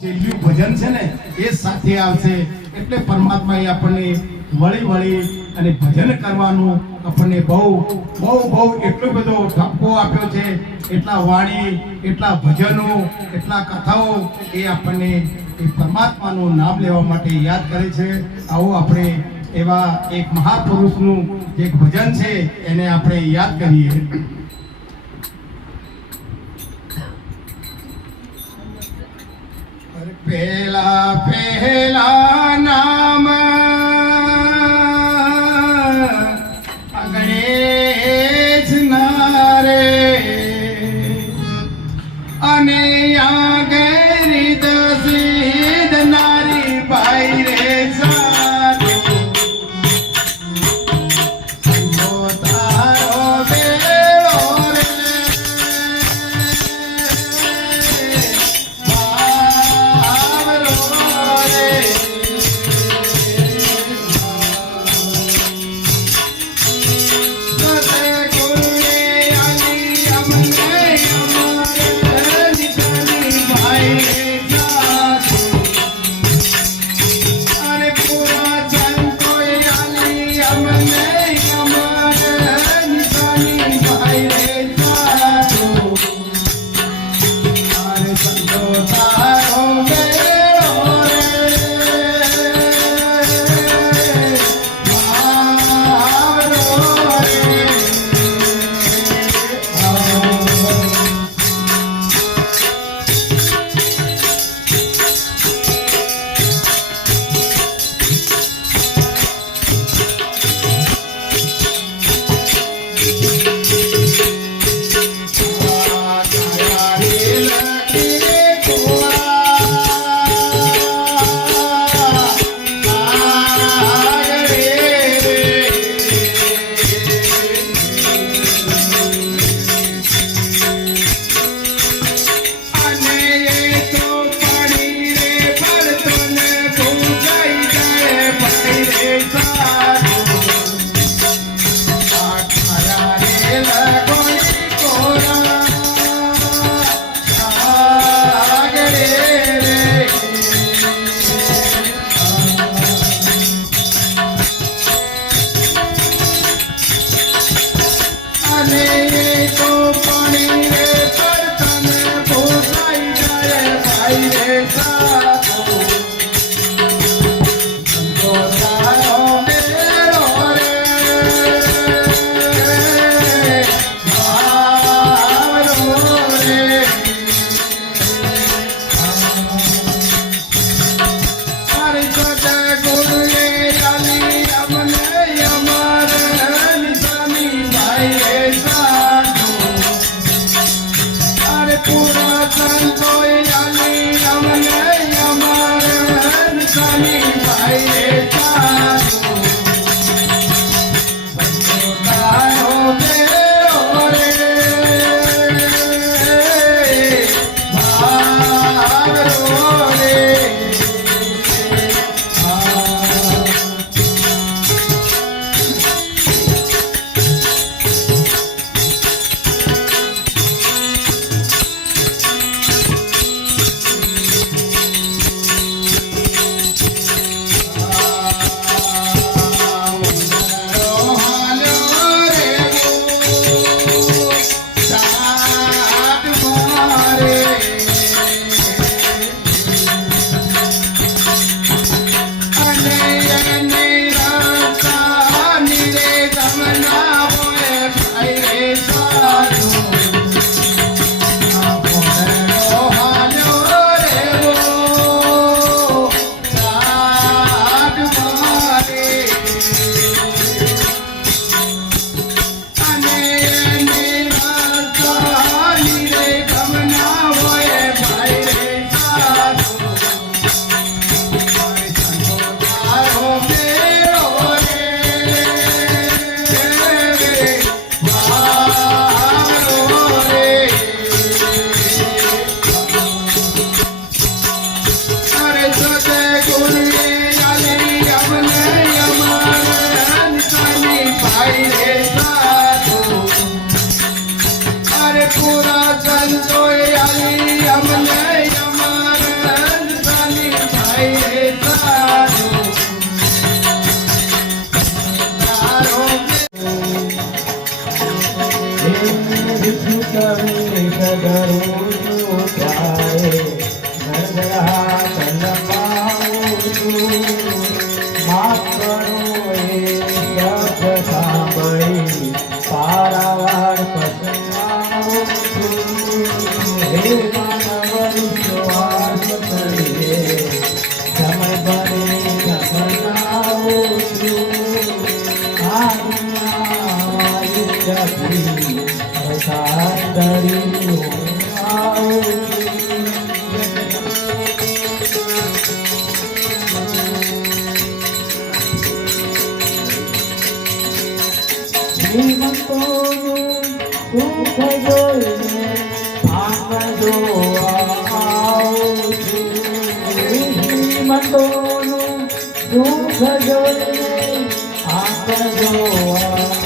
છેલ્લું ભજન છે ને, એ સાથે આવશે. એટલે પરમાત્માએ આપણને વળી વળી અને ભજન કરવાનું આપણને બહુ બહુ બહુ એટલો બધો ઠપકો આપ્યો છે. એટલા વાણી, એટલા ભજનો, એટલા કથાઓ એ આપણને એ પરમાત્માનું નામ લેવા માટે યાદ કરે છે. આવો આપણે એવા એક મહાપુરુષનું જે ભજન છે, એને આપણે યાદ કરીએ. पहला पहला પારાવાર પસંદ હે માનવ વિશ્વાસ કરીએ સમય બને સમજાવું છું આ દુનિયામાં યુદ્ધથી પસાર કરી હું આવું છું શ્રીમંતોનું સુખ જોઈને આંખ જોવા આવું છું. શ્રીમંતોનું સુખ જોઈને આપ જોવા